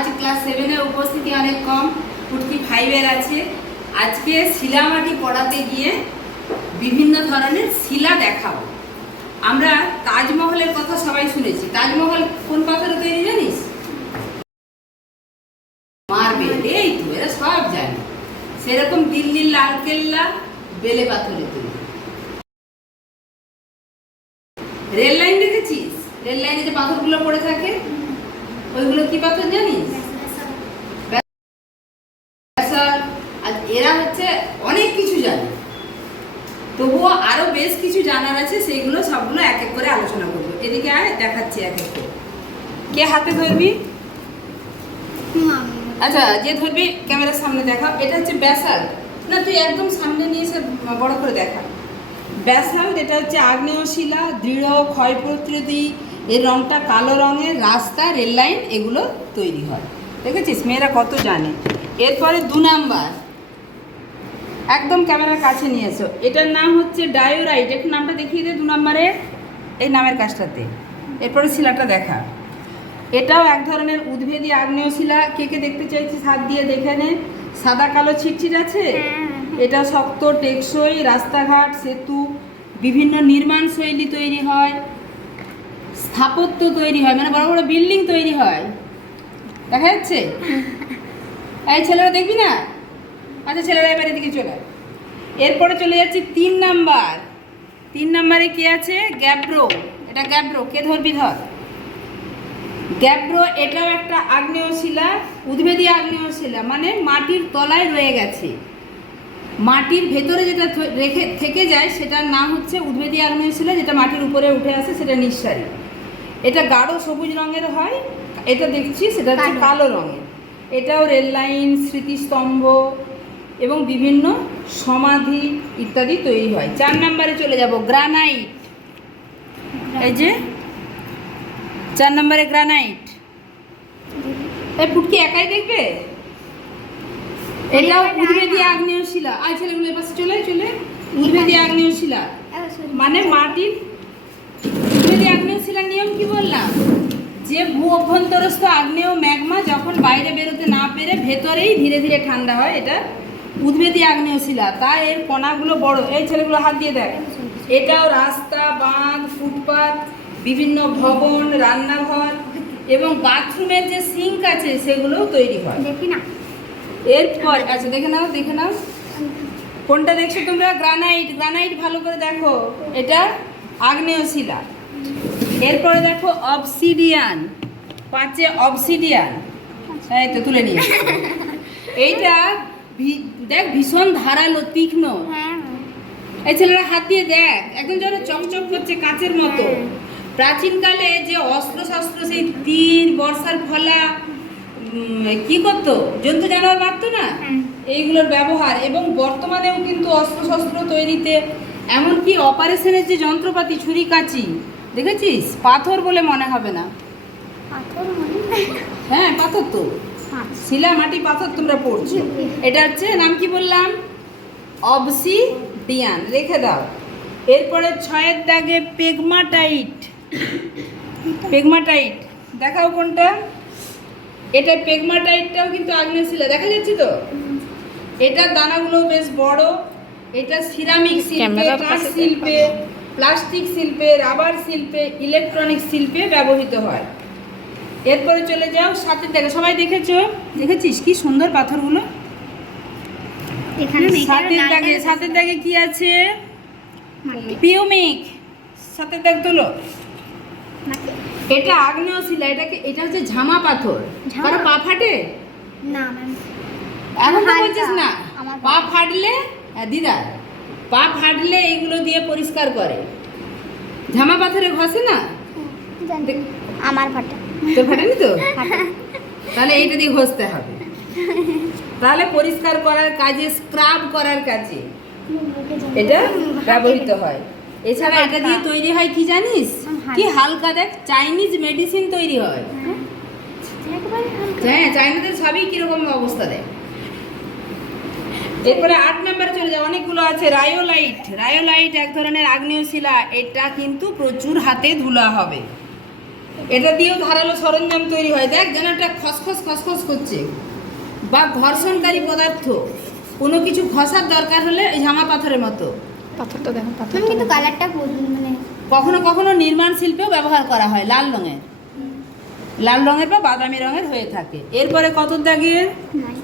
আজ ক্লাস সেভেনের উপস্থিতি অনেক কম ফুটকি ফাইভের আছে। আজকে শিলামাটি পড়াতে গিয়ে বিভিন্ন ধরনের শিলা দেখাবো। আমরা তাজমহলের কথা সবাই শুনেছি। তাজমহল কোন পাথরে তৈরি জানিস? মার্বেল, এই তো, এরা সব জানে। সেরকম দিল্লির লালকেল্লা বেলে পাথরে তৈরি। রেল লাইন দেখেছিস? রেল লাইনে যে পাথরগুলো পড়ে থাকে ওইগুলো কি পাথর জানিস। আর এরা হচ্ছে অনেক কিছু জানে। তবুও আরও বেশ কিছু জানার আছে, সেইগুলো সবগুলো এক এক করে আলোচনা করব। এদিকে আয়, দেখাচ্ছি এক এক করে। কে হাতে ধরবি? আচ্ছা যে ধরবি, ক্যামেরার সামনে দেখা। এটা হচ্ছে ব্যাসাল না, তুই একদম সামনে নিয়ে এসে বড় করে দেখা। ব্যাসাল এটা হচ্ছে আগ্নেয় শিলা দৃঢ় ক্ষয় প্রতিরোধী এর রংটা কালো রঙের রাস্তা রেল লাইন এগুলো তৈরি হয়। দেখেছিস? মেয়েরা কত জানে। এরপরে দু নাম্বার। একদম ক্যামেরার কাছে নিয়ে এসো। এটার নাম হচ্ছে ডায়োরাইট একটু নামটা দেখিয়ে দে দু নম্বরে। এই নামের কাজটাতে। এরপরে শিলাটা দেখা। এটাও এক ধরনের উদ্ভেদী আগ্নেয় শিলা। কে কে দেখতে চাইছিস? হাত দিয়ে দেখে নে। সাদা কালো ছিটছিট আছে? এটা শক্ত টেকসই রাস্তাঘাট সেতু বিভিন্ন নির্মাণ শৈলী তৈরি হয়। স্থাপত্য তৈরি হয় মানে বড় বড় বিল্ডিং তৈরি হয়। দেখা যাচ্ছে? এই ছেলেরা দেখবি না? আচ্ছা ছেলেরা এবার এদিকে চলে। এরপরে চলে যাচ্ছি তিন নাম্বার। তিন নাম্বারে কি আছে? গ্যাব্রো। এটা গ্যাব্রো। কে ধরবি ধর? গ্যাব্রো এটাও একটা আগ্নেয় শিলা উদ্ভেদী আগ্নেয় শিলা মানে মাটির তলায় রয়ে গেছে। মাটির ভেতরে যেটা রেখে থেকে যায় সেটার নাম হচ্ছে উদ্ভেদী আগ্নেয় শিলা যেটা মাটির উপরে উঠে আসে সেটা নিঃসারী। এটা গাঢ় সবুজ রঙের হয় এটা দেখছি সেটা হচ্ছে কালো। রঙের। এটাও রেল লাইন স্মৃতিস্তম্ভ এবং বিভিন্ন সমাধি ইত্যাদি তৈরি হয়। চার নম্বরে চলে যাব গ্রানাইট। এই যে চার নম্বরে গ্রানাইট। এই ফুটকি একাই দেখবে? এটাও। উদ্ভেদী আগ্নেয় শিলা। আয় ছেলেগুলো পাশে চলে চলে। উদ্ভেদী আগ্নেয় শিলা। মানে মাটির উদ্ভেদী আগ্নেয় শিলার নিয়ম কি বললাম? যে ভূ অভ্যন্তরস্থ আগ্নেয় ম্যাগমা যখন বাইরে বেরোতে না পেরে ভেতরেই ধীরে ধীরে ঠান্ডা হয় এটা উদ্ভেদী আগ্নেয় শিলা। তাই এর কণাগুলো বড়। এই ছেলেগুলো হাত দিয়ে দেখ। এটাও রাস্তা বাঁধ ফুটপাথ বিভিন্ন ভবন রান্নাঘর এবং বাথরুমের যে সিঙ্ক আছে সেগুলোও তৈরি হয়। দেখি না। এরপর আচ্ছা দেখে নাও দেখে নাও। কোনটা দেখছ তোমরা? গ্রানাইট। গ্রানাইট ভালো করে দেখো। এটা আগ্নেয় শিলা। এরপরে দেখো অবসিডিয়ান পাঁচে অবসিডিয়ান এই তো তুলে নিয়ে এইটা দেখ ভীষণ ধারালো তীক্ষ্ণ। হ্যাঁ। এই ছেলেরা হাত দিয়ে দেখ একদম যেন চকচক করছে কাঁচের মতো। হ্যাঁ। প্রাচীনকালে যে অস্ত্র শস্ত্র সেই তীর বর্ষার ফলা কি করতো? জন্তু জানোয়ার মারতো না? হ্যাঁ। এইগুলোর ব্যবহার। এবং বর্তমানেও কিন্তু অস্ত্র শস্ত্র তৈরিতে এমনকি অপারেশনের যে যন্ত্রপাতি ছুরি কাঁচি দেখেছিস? পাথর বলে মনে হবে না। পাথর হ্যাঁ পাথর তো। আচ্ছা। শিলা মাটি পাথর তোমরা পড়ছো। এটা হচ্ছে নাম কি বললাম? অবসি ডিয়ান রেখে দাও। এরপরে ছয়ের দাগে পেগমাটাইট। পেগমাটাইট। দেখাও কোনটা? এটা পেগমাটাইটটাও কিন্তু আগ্নেয় শিলা। দেখা যাচ্ছে তো? এটার দানাগুলো বেশ বড়। এটা সিরামিক শিল্পে কাঠ শিল্পে প্লাস্টিক শিল্পে রাবার শিল্পে ইলেকট্রনিক শিল্পে ব্যবহৃত হয়। এরপরে চলে যাও সাথের দাগে সবাই দেখেছ? দেখেছিস কি সুন্দর পাথরগুলো? সাতের দাগে সাতের দাগে কি আছে? মাটি। পিওমিক সাতের দাগ তোলো। এটা আগ্নেয় শিলা এটাকে এটা হচ্ছে ঝামা পাথর? কারও পা ফাটে? না ম্যাম। এখন তো বলছিস না। পা ফাটলে হ্যাঁ, দিদা পা ফাটলে এইগুলো দিয়ে পরিষ্কার করে। ঝামা পাথরে ঘষে না? আমার ফাটা। তোর ফাটেনি তো? তাহলে এইটা দিয়ে ঘষতে হবে। তাহলে পরিষ্কার করার কাজে স্ক্রাব করার কাজে এটা ব্যবহৃত হয়। এছাড়া এটা দিয়ে তৈরি হয় কি জানিস? কি হালকা দেখ চাইনিজ মেডিসিন তৈরি হয়। হ্যাঁ চাইনাদের সবই কীরকম অবস্থা দেয় এরপরে আট নম্বরে চলে যায় অনেকগুলো আছে রায়োলাইট। রায়োলাইট এক ধরনের আগ্নেয় শিলা এটা কিন্তু প্রচুর হাতে ধুলা হবে। এটা দিয়েও ধারালো সরঞ্জাম তৈরি হয়। দেখ যেন একটা খসখস খসখস করছে। বা ঘর্ষণকারী পদার্থ। কোনো কিছু ঘষার দরকার হলে এই জামা পাথরের মতো। পাথরটা দেখো পাথর কিন্তু কালারটা মানে কখনো কখনো নির্মাণ শিল্পেও ব্যবহার করা হয় লাল রঙের। লাল রঙের বা বাদামি রঙের হয়ে থাকে। এরপরে কত দাগের? নাই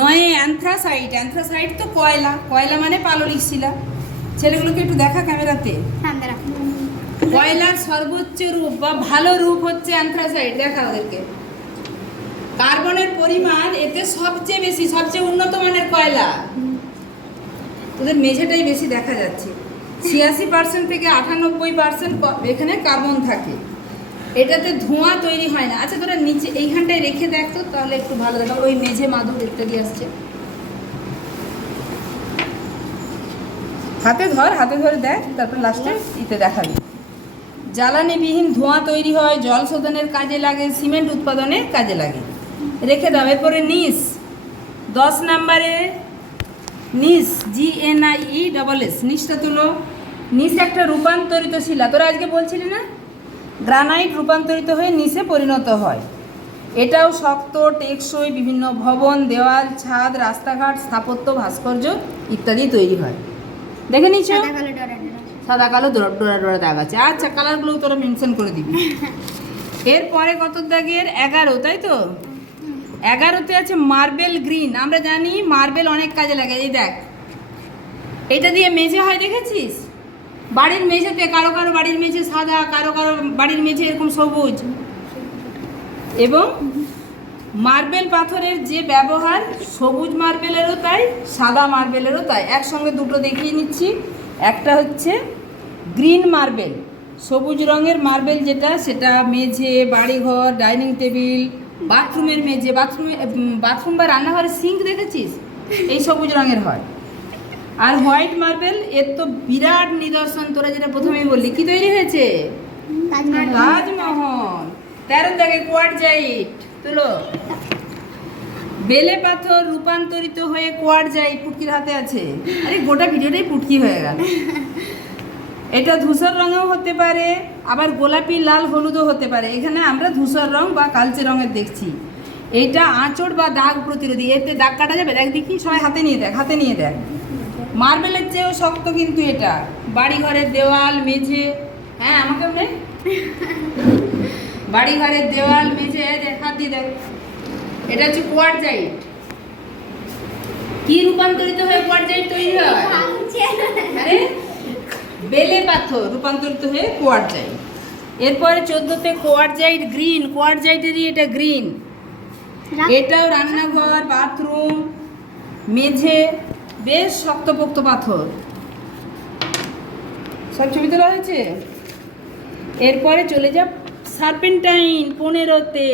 নয় অ্যান্থ্রাসাইট অ্যান্থ্রাসাইট তো কয়লা কয়লা মানে পাললিক শিলা। ছেলেগুলোকে একটু দেখা ক্যামেরাতে। হ্যাঁ কয়লার সর্বোচ্চ রূপ বা ভালো রূপ হচ্ছে অ্যান্থ্রাসাইট দেখা ওদেরকে। কার্বনের পরিমাণ এতে সবচেয়ে বেশি সবচেয়ে উন্নত মানের কয়লা। ওদের মেঝেটাই বেশি দেখা যাচ্ছে। ছিয়াশি পার্সেন্ট থেকে আটানব্বই পার্সেন্ট এখানে কার্বন থাকে। এটাতে ধোঁয়া তৈরি হয় না। আচ্ছা তোরা নিচে এইখানটায় রেখে দেখ তো, তাহলে একটু ভালো দেখা ওই মেঝে মাদুর ইত্যাদি আসছে। হাতে ধর, হাতে ধরে, দেখ, তারপর লাস্টে ইতে দেখাবি। জ্বালানিবিহীন ধোঁয়া তৈরি হয়, জল শোধনের কাজে লাগে, সিমেন্ট উৎপাদনে কাজে লাগে। রেখে দাও, এরপরে নিস। দশ নম্বরে নিস G N I E double S নিসটা তুলো। নিস একটা রূপান্তরিত শিলা। তোরা আজকে বলছিলি না? গ্রানাইট রূপান্তরিত হয়ে নিসে পরিণত হয়। এটাও শক্ত টেকসই বিভিন্ন ভবন দেওয়াল ছাদ রাস্তাঘাট স্থাপত্য ভাস্কর্য ইত্যাদি তৈরি হয়। দেখে নিচ্ছ সাদা কালো ডরা ডরা ডোরা ডোরা ডোরা দাগ আছে। আচ্ছা কালারগুলো তোরা মেনশন করে দিবি। এরপরে কত দাগের? এগারো তাই তো? এগারোতে আছে মার্বেল গ্রিন। আমরা জানি মার্বেল অনেক কাজে লাগে। এই দেখ। এটা দিয়ে মেঝে হয় দেখেছিস? বাড়ির মেঝেতে, কারও কারও বাড়ির মেঝে সাদা, কারও কারও বাড়ির মেঝে এরকম সবুজ। এবং মার্বেল পাথরের যে ব্যবহার, সবুজ মার্বেলেরও তাই, সাদা মার্বেলেরও তাই। একসঙ্গে দুটো দেখিয়ে নিচ্ছি। একটা হচ্ছে গ্রিন মার্বেল, সবুজ রঙের মার্বেল যেটা, সেটা মেঝে, বাড়িঘর, ডাইনিং টেবিল, বাথরুমের মেঝে, বাথরুমে বাথরুম বা রান্নাঘরের সিঙ্ক দেখেছিস? এই সবুজ রঙের হয়। আর হোয়াইট মার্বেল এর তো বিরাট নিদর্শন তোরা যেটা প্রথমেই বললি। কি তৈরি হয়েছে? তাজমহল। তেরো থেকে কোয়ারজাইট তুলো। বেলে পাথর রূপান্তরিত হয়ে কোয়ারজাইট পুটকির হাতে আছে। আরে গোটা ভিডিওটাই পুটকি হয়ে গেল। এটা ধূসর রঙেও হতে পারে আবার গোলাপি লাল হলুদও হতে পারে। এখানে আমরা ধূসর রং বা কালচে রঙের দেখছি। এটা আঁচড় বা দাগ প্রতিরোধী। এতে দাগ কাটা যাবে? দেখ দেখি সবাই হাতে নিয়ে দেখ হাতে নিয়ে দেখ। মার্বেলের চেয়েও শক্ত কিন্তু এটা। বাড়ি ঘরের দেওয়াল মেঝে। হ্যাঁ আমাকে নে বাড়ি ঘরের দেওয়াল মেঝে হাত দিয়ে দেখ। এটা হচ্ছে কোয়ারজাইট। কি রূপান্তরিত হয়ে কোয়ারজাইট তৈরি হয়? আরে বেলে পাথর রূপান্তরিত হয়ে কোয়ারজাইট। এরপরে চোদ্দোতে কোয়ারজাইট গ্রিন। কোয়ারজাইটেরই এটা গ্রিন। এটাও রান্নাঘর বাথরুম মেঝে। বেশ শক্তপোক্ত পাথর। সব ছবি তোলা হয়েছে? এরপরে চলে যা সার্পেন্টাইন পনেরোতে।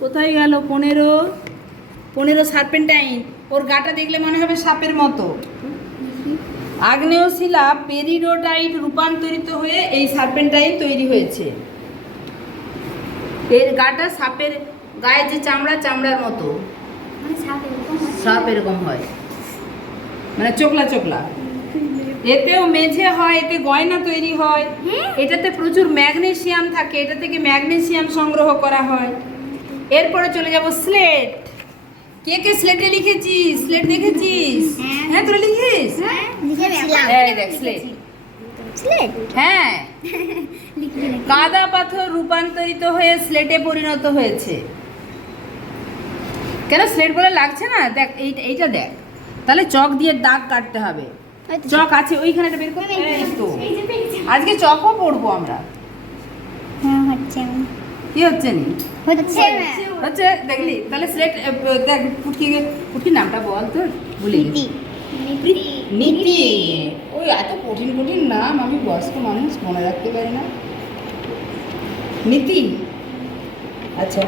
কোথায় গেল পনেরো? পনেরো সার্পেন্টাইন। ওর গাটা দেখলে মনে হবে সাপের মতো। আগ্নেয় শিলা পেরিডোটাইট রূপান্তরিত হয়ে এই সার্পেন্টাইন তৈরি হয়েছে। এর গাটা সাপের গায়ে যে চামড়া চামড়ার মতো। মানে সাপ এরকম হয়। মানে চোকলা চোকলা এতেও মেঝে হয় এতে গয়না তৈরি হয়। এটাতে প্রচুর ম্যাগনেসিয়াম থাকে এটা থেকে ম্যাগনেসিয়াম সংগ্রহ করা হয়। এরপরে চলে যাব স্লেট। কে কে স্লেটে লিখেছিস? স্লেট দেখেছিস? হ্যাঁ। হ্যাঁ তোরা লিখিস? হ্যাঁ, দেখ স্লেট। স্লেট? হ্যাঁ। কাদা পাথর রূপান্তরিত হয়ে স্লেটে পরিণত হয়েছে। কেন স্লেট বলে লাগছে না? দেখ এইটা এইটা দেখ। তাহলে চক দিয়ে দাগ কাটতে হবে। চক আছে ওইখানে একটা বের করে এই তো। এই যে পেয়েছি। আজকে চকও পড়ব আমরা। হ্যাঁ। কি হচ্ছে নি? হচ্ছে হচ্ছে দেখলি? তাহলে স্লেট দেখ পুটকি পুটকি নামটা বল তো ভুলে গেছি নীতি। নীতি। ওই এত কঠিন কঠিন নাম আমি বয়স্ক মানুষ মনে রাখতে পারি না। নীতি। আচ্ছা।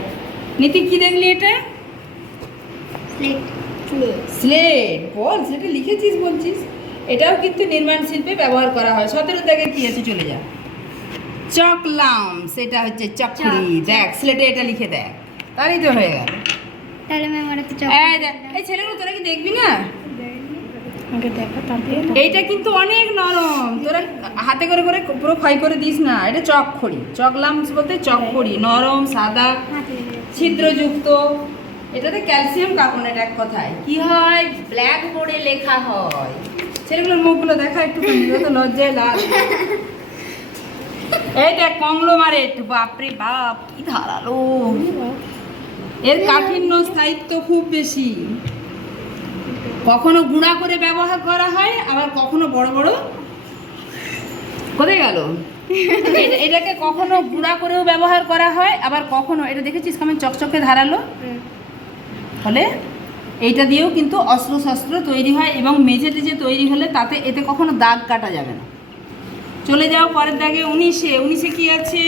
নীতি কি দেখলি এটা? স্লেট। স্লেট। বল সেটা লিখেছিস বলছিস? এটাও কিন্তু নির্মাণ শিল্পে ব্যবহার করা হয়। সতেরো থেকে কি আছে? চলে যা। চকলাম সেটা হচ্ছে চকরি। চক। দেখ স্লেটে এটা লিখে দেখ। তারই তো হয়ে গেল। এই ছেলেগুলো তোরা কি দেখবি না? এইটা কিন্তু অনেক নরম। তোরা হাতে করে করে পুরো ক্ষয় করে দিস না। এটা চক খড়ি চক লামস বলতে চক খড়ি নরম সাদা ছিদ্রযুক্ত। এটাতে ক্যালসিয়াম কার্বনেট এক কথায়। কি হয়? ব্ল্যাক বোর্ডে লেখা হয়। ছেলেগুলোর মুখগুলো দেখা একটু তো লজ্জায় লাল এইটা কংলোমারেট বাপরে বাপ, কি ধারালো। এর কাঠিন্য স্থায়িত্ব খুব বেশি। কখনো গুঁড়া করে ব্যবহার করা হয়, আবার কখনো বড় বড়। কোথায় গেল? এটাকে কখনো গুঁড়া করেও ব্যবহার করা হয়, আবার কখনো, এটা দেখেছিস কেমন চকচকে ধারালো? ফলে এইটা দিয়েও কিন্তু অস্ত্র শস্ত্র তৈরি হয় এবং মেঝে টেজে তৈরি হলে তাতে এতে কখনো দাগ কাটা যাবে না। চলে যাও পরের দাগে উনিশে উনিশে কি আছে?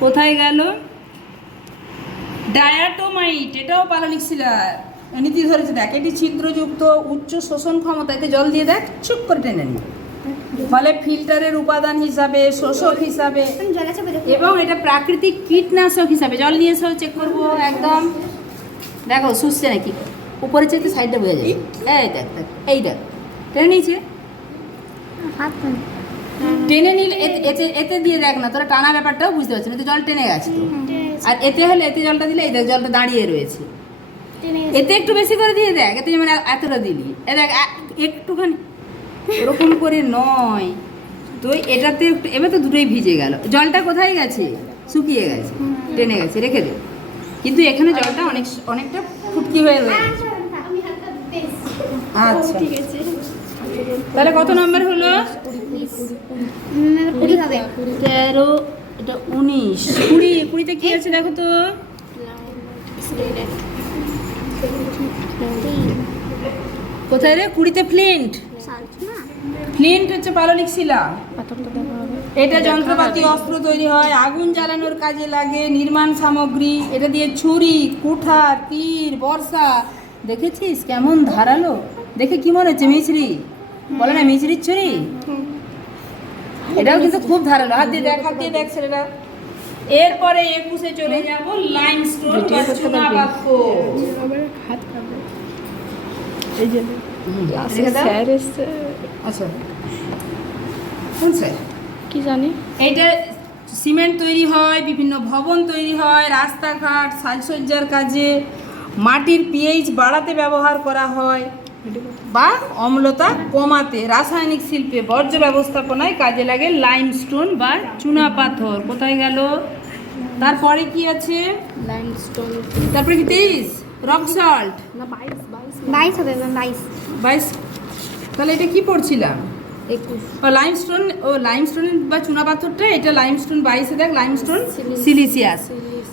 কোথায় গেল? ডায়াটোমাইট এটাও পাললিক শিলার নীতি ধরেছে দেখ এটি ছিদ্রযুক্ত উচ্চ শোষণ ক্ষমতা এতে জল দিয়ে দেখ চুপ করে টেনে নি ফলে ফিল্টারের উপাদান হিসাবে শোষক হিসাবে এবং এটা প্রাকৃতিক কীটনাশক হিসাবে। জল নিয়ে এসেও চেক করব একদম। দেখো শুষছে নাকি? উপরে চেয়ে সাইডটা বোঝা যায় এই দেখ দেখ এই দেখ। টেনে নিয়েছে? টেনে নিলে এতে- এতে দিয়ে দেখ না তোরা টানা ব্যাপারটাও বুঝতে পারছি না তো জল টেনে গেছে তো। আর এতে হলে এতে জলটা দিলে এই দেখ জলটা দাঁড়িয়ে রয়েছে। এতে একটু বেশি করে দিয়ে দেখ এতে যেমন এতটা দিলি। এ দেখ একটুখানি। ওরকম করে নয়। তো এটাতে একটু এবার তো দুটোই ভিজে গেল। জলটা কোথায় গেছে? শুকিয়ে গেছে। টেনে গেছে রেখে দে। কিন্তু এখানে জলটা অনেক অনেকটা ফুটকি হয়ে রয়েছে আচ্ছা। ঠিক আছে তাহলে কত নম্বর হলো? তেরো এটা উনিশ। কুড়ি কুড়িতে কি আছে দেখো তো? কোথায় রে? কুড়িতে ফ্লিন্ট ফ্লিন্ট হচ্ছে পাললিক শিলা। এটা যন্ত্রপাতি অস্ত্র তৈরি হয় আগুন জ্বালানোর কাজে লাগে নির্মাণ সামগ্রী এটা দিয়ে ছুরি কুঠা তীর বর্ষা। দেখেছিস কেমন ধারালো? দেখে কি মনে হচ্ছে মিছরি? বলে না মিছরির ছুরি? এটাও কিন্তু খুব ধারালো। হাত দিয়ে দেখ হাত দিয়ে দেখ ছেলেরা। এরপরে একুশে চলে যাব লাইম স্টোন হাত খাবে এই যে। স্যার এসছে। আচ্ছা। কোন স্যার? কি জানি? এইটা সিমেন্ট তৈরি হয় বিভিন্ন ভবন তৈরি হয় রাস্তাঘাট সাজসজ্জার কাজে মাটির পিএইচ বাড়াতে ব্যবহার করা হয় বা অম্লতা কমাতে। রাসায়নিক শিল্পে বর্জ্য ব্যবস্থাপনায় কাজে লাগে লাইমস্টোন বা চুনা পাথর। কোথায় গেল? তারপরে কি আছে? লাইমস্টোন তারপরে কি তেইশ? রক সল্ট না বাইশ বাইশ। বাইশ হবে বাইশ। বাইশ? তাহলে এটা কি পড়ছিলাম? একুশ। লাইমস্টোন ও লাইমস্টোন বা চুনা পাথরটা এটা লাইমস্টোন বাইশে দেখ লাইমস্টোন সিলিসিয়াস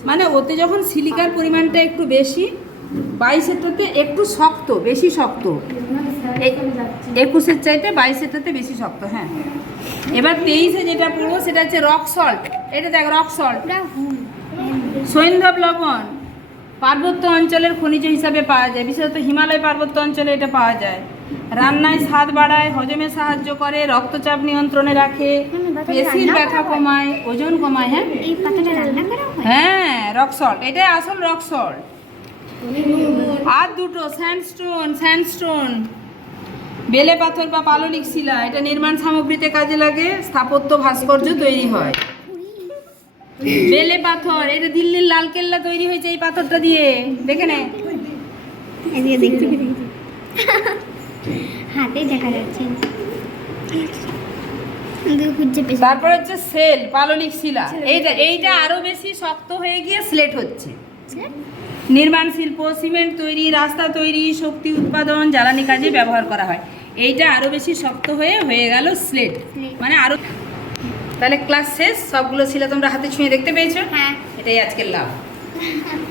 মানে ওতে যখন সিলিকার পরিমাণটা একটু বেশি বাইশেরটাতে একটু শক্ত বেশি শক্ত। একুশের চাইতে বাইশেরটাতে বেশি শক্ত হ্যাঁ। এবার তেইশে যেটা পড়ব সেটা হচ্ছে রক সল্ট এটা দেখ রক সল্ট সৈন্ধব লবণ। পার্বত্য অঞ্চলের খনিজ হিসাবে পাওয়া যায় বিশেষত হিমালয় পার্বত্য অঞ্চলে এটা পাওয়া যায়। রান্নায় স্বাদ বাড়ায় হজমে সাহায্য করে রক্তচাপ নিয়ন্ত্রণে রাখে পেশির ব্যথা কমায় ওজন কমায় হ্যাঁ? হয়? রক সল্ট এটাই আসল রক সল্ট আর দুটো স্যান্ডস্টোন স্যান্ডস্টোন বেলে পাথর বা পাললিক শিলা এটা নির্মাণ সামগ্রীতে কাজে লাগে স্থাপত্য ভাস্কর্য তৈরি হয়। বেলে পাথর এটা দিল্লির লালকেল্লা তৈরি হয়েছে এই পাথরটা দিয়ে। দেখে নে। দেখতে হাতে দেখা যাচ্ছে। তারপর হচ্ছে সেল পাললিক শিলা। এইটা এইটা আরও বেশি শক্ত হয়ে গিয়ে স্লেট হচ্ছে। নির্মাণ শিল্প সিমেন্ট তৈরি রাস্তা তৈরি শক্তি উৎপাদন জ্বালানি কাজে ব্যবহার করা হয়। এইটা আরও বেশি শক্ত হয়ে হয়ে গেল স্লেট মানে আরও তাহলে ক্লাস শেষ? সবগুলো শিলা তোমরা হাতে ছুঁয়ে দেখতে পেয়েছ? হ্যাঁ। এটাই আজকের লাভ।